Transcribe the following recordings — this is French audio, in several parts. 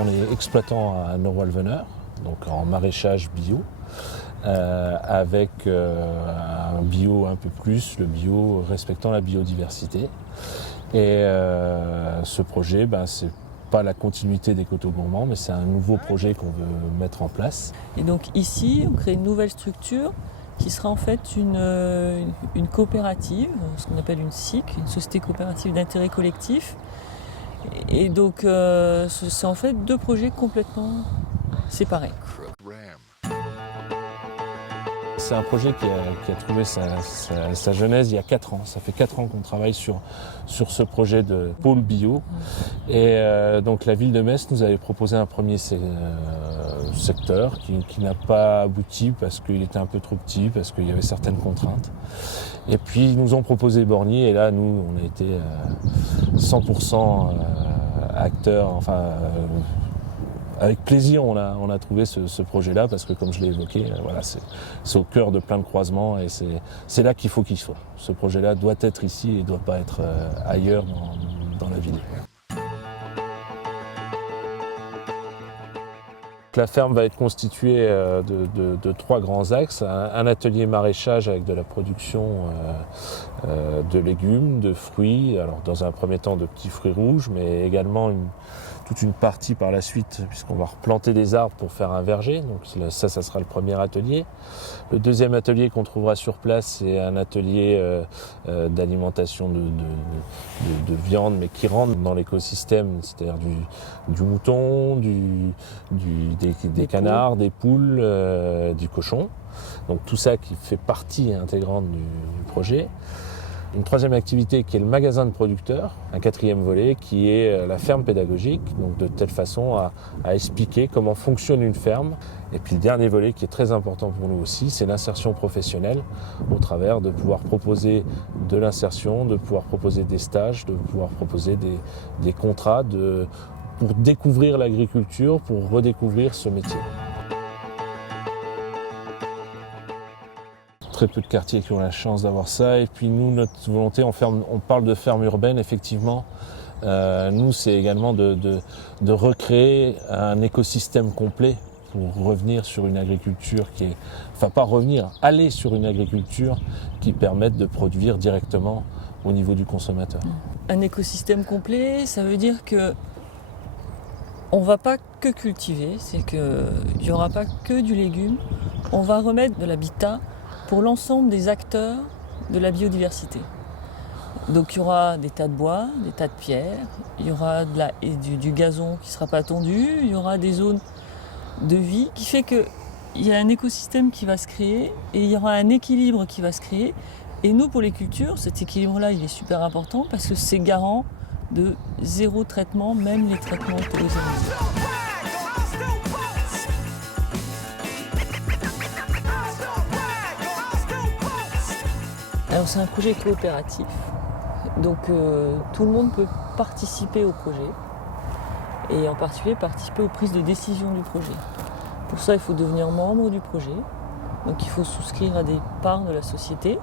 On est exploitant à Nord-Walveneur, donc en maraîchage bio, avec un bio un peu plus, le bio respectant la biodiversité. Et ce projet, c'est pas la continuité des Coteaux Gourmands, mais c'est un nouveau projet qu'on veut mettre en place. Et donc ici, on crée une nouvelle structure qui sera en fait une coopérative, ce qu'on appelle une SIC, une société coopérative d'intérêt collectif. Et donc c'est en fait deux projets complètement séparés. C'est un projet qui a trouvé sa genèse il y a 4 ans. Ça fait 4 ans qu'on travaille sur ce projet de pôle bio. Et donc la ville de Metz nous avait proposé un premier secteur qui n'a pas abouti parce qu'il était un peu trop petit, parce qu'il y avait certaines contraintes. Et puis ils nous ont proposé Borgny et là nous on a été 100% acteurs, avec plaisir, on a trouvé ce projet-là parce que, comme je l'ai évoqué, c'est au cœur de plein de croisements et c'est là qu'il faut qu'il soit. Ce projet-là doit être ici et ne doit pas être ailleurs dans la ville. La ferme va être constituée de 3 grands axes. Un atelier maraîchage avec de la production de légumes, de fruits, alors dans un premier temps de petits fruits rouges, mais également toute une partie par la suite, puisqu'on va replanter des arbres pour faire un verger. Donc ça sera le premier atelier. Le deuxième atelier qu'on trouvera sur place, c'est un atelier d'alimentation de viande, mais qui rentre dans l'écosystème, c'est-à-dire du mouton, des canards, des poules, du cochon. Donc tout ça qui fait partie intégrante du projet. Une troisième activité qui est le magasin de producteurs, un quatrième volet qui est la ferme pédagogique, donc de telle façon à expliquer comment fonctionne une ferme. Et puis le dernier volet qui est très important pour nous aussi, c'est l'insertion professionnelle, au travers de pouvoir proposer de l'insertion, de pouvoir proposer des stages, de pouvoir proposer des contrats pour découvrir l'agriculture, pour redécouvrir ce métier. Très peu de quartiers qui ont la chance d'avoir ça. Et puis nous, notre volonté, on parle de ferme urbaine, effectivement. Nous, c'est également de recréer un écosystème complet pour revenir sur une agriculture aller sur une agriculture qui permette de produire directement au niveau du consommateur. Un écosystème complet, ça veut dire que on ne va pas que cultiver, c'est qu'il n'y aura pas que du légume. On va remettre de l'habitat pour l'ensemble des acteurs de la biodiversité. Donc il y aura des tas de bois, des tas de pierres, il y aura du gazon qui ne sera pas tondu, il y aura des zones de vie qui fait qu'il y a un écosystème qui va se créer et il y aura un équilibre qui va se créer. Et nous, pour les cultures, cet équilibre-là, il est super important parce que c'est garant de zéro traitement, même les traitements autorisés. Alors c'est un projet coopératif, donc tout le monde peut participer au projet et en particulier participer aux prises de décision du projet. Pour ça, il faut devenir membre du projet, donc il faut souscrire à des parts de la société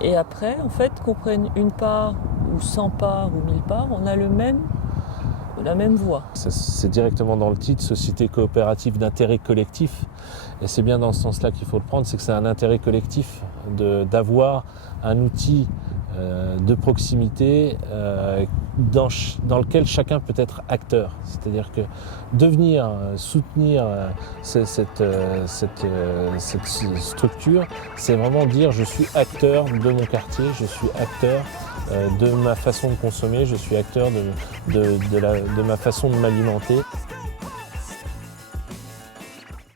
et après, en fait, qu'on prenne une part ou 100 parts ou 1000 parts, on a la même voix. C'est directement dans le titre, société coopérative d'intérêt collectif. Et c'est bien dans ce sens-là qu'il faut le prendre, c'est que c'est un intérêt collectif d'avoir un outil de proximité dans lequel chacun peut être acteur. C'est-à-dire que devenir soutenir cette structure, c'est vraiment dire je suis acteur de mon quartier, je suis acteur de ma façon de consommer, je suis acteur de ma façon de m'alimenter.